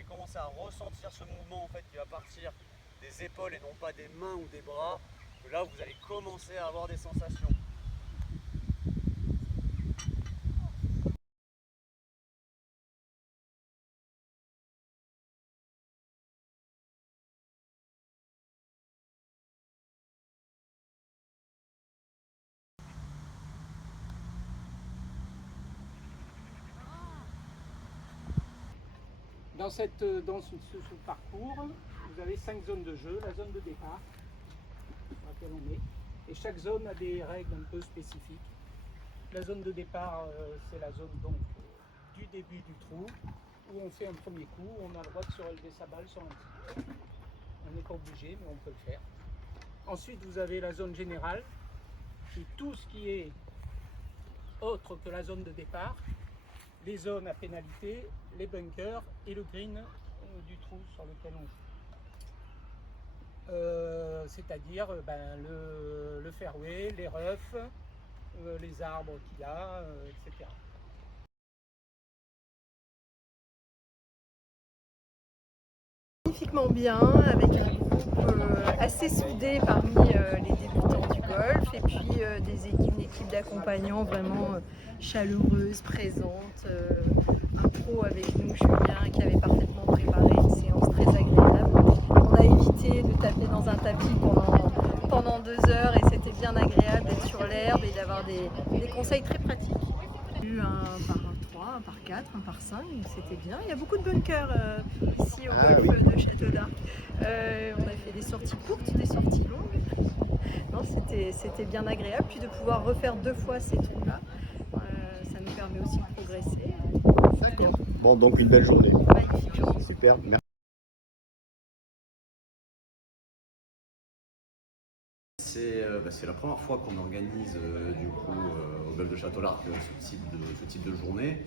allez commencer à ressentir ce mouvement en fait qui va partir des épaules et non pas des mains ou des bras. Que là, vous allez commencer à avoir des sensations. Dans ce parcours, vous avez 5 zones de jeu, la zone de départ dans laquelle on est. Et chaque zone a des règles un peu spécifiques. La zone de départ, c'est la zone donc du début du trou, où on fait un premier coup, où on a le droit de se relever sa balle sur un tir. On n'est pas obligé, mais on peut le faire. Ensuite, vous avez la zone générale, qui est tout ce qui est autre que la zone de départ, les zones à pénalité, les bunkers et le green du trou sur lequel on joue. C'est-à-dire le fairway, les roughs, les arbres qu'il y a, etc. Magnifiquement bien, avec un groupe assez soudé parmi les débutants du golf et puis une équipe d'accompagnants vraiment chaleureuse, présente, un pro avec nous, Julien, qui avait parfaitement préparé une séance très agréable. On a évité de taper dans un tapis pendant 2 heures et c'était bien agréable d'être sur l'herbe et d'avoir des conseils très pratiques. J'ai eu un par 3, un par 4, un par 5, donc c'était bien. Il y a beaucoup de bunkers ici au golf de Château d'Arc. On a fait des sorties courtes, des sorties longues. Non, c'était bien agréable. Puis de pouvoir refaire 2 fois ces trous-là, ça nous permet aussi de progresser. D'accord. Bon, donc une belle journée. Magnifique journée. Super, merci. C'est la première fois qu'on organise au golf de Château-Larc ce type de journée.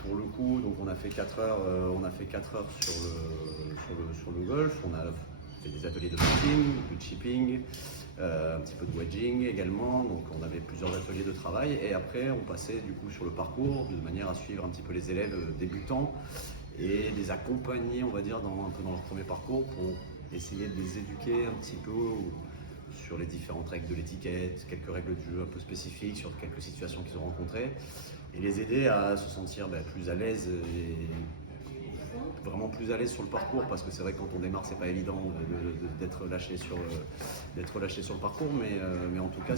Pour le coup, donc on a fait 4 heures, sur le golf. On a fait des ateliers de putting, de chipping, un petit peu de wedging également. Donc on avait plusieurs ateliers de travail et après on passait du coup sur le parcours de manière à suivre un petit peu les élèves débutants et les accompagner, on va dire, un peu dans leur premier parcours pour essayer de les éduquer un petit peu sur les différentes règles de l'étiquette, quelques règles du jeu un peu spécifiques sur quelques situations qu'ils ont rencontrées et les aider à se sentir plus à l'aise et vraiment plus à l'aise sur le parcours, parce que c'est vrai que quand on démarre c'est pas évident d'être lâché sur le parcours, mais en tout cas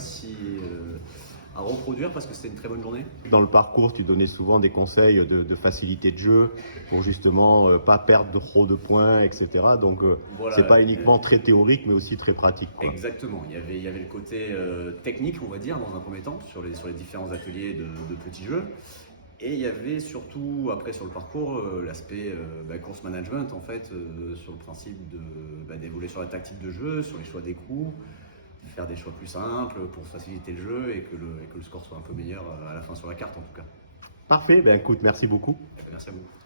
à reproduire parce que c'était une très bonne journée. Dans le parcours, tu donnais souvent des conseils de facilité de jeu pour justement pas perdre trop de points, etc. Donc Voilà, c'est pas uniquement très théorique, mais aussi très pratique, quoi. Exactement, il y avait le côté technique, on va dire, dans un premier temps, sur les différents ateliers de petits jeux. Et il y avait surtout, après sur le parcours, l'aspect course management, en fait, sur le principe d'évoluer sur la tactique de jeu, sur les choix des coups, faire des choix plus simples pour faciliter le jeu et que le score soit un peu meilleur à la fin sur la carte en tout cas. Parfait, ben écoute, merci beaucoup. Merci à vous.